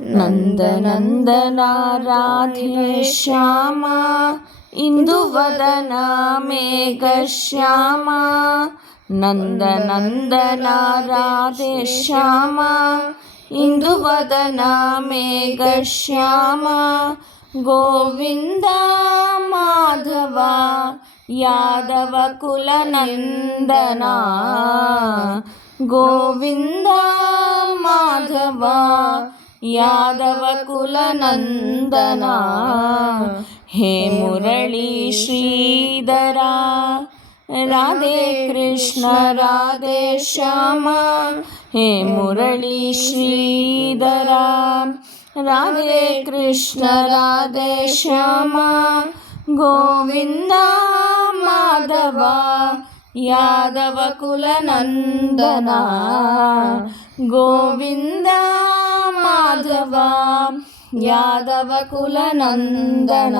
ನಂದನಂದನ ರಾಧೆ ಶ್ಯಾಮ ಇಂದುವದನ ಮೇಘ ಶ್ಯಾಮ. ನಂದನಂದನ ರಾಧೆ ಶ್ಯಾಮ ಇಂದುವದನ ಮೇಘ ಶ್ಯಾಮ. ಗೋವಿಂದ ಮಾಧವ ಯಾದವ ಕುಲ ನಂದನ. ಗೋವಿಂದ ಮಾಧವ ಯಾದವ ಕುಲ ನಂದನ. ಹೇ ಮುರಳಿ ಶ್ರೀಧರ ರಾಧೆ ಕೃಷ್ಣ ರಾಧೆ ಶ್ಯಾಮ. ಹೇ ಮುರಳಿ ಶ್ರೀಧರ ರಾಧೆ ಕೃಷ್ಣ ರಾಧೆ ಶ್ಯಾಮ. ಗೋವಿಂದ ಮಾಧವ ಯಾದವ ಕುಲ ನಂದನ. ಗೋವಿಂದ ಮಾಧವ ಯಾದವ ಕುಲ ನಂದನ.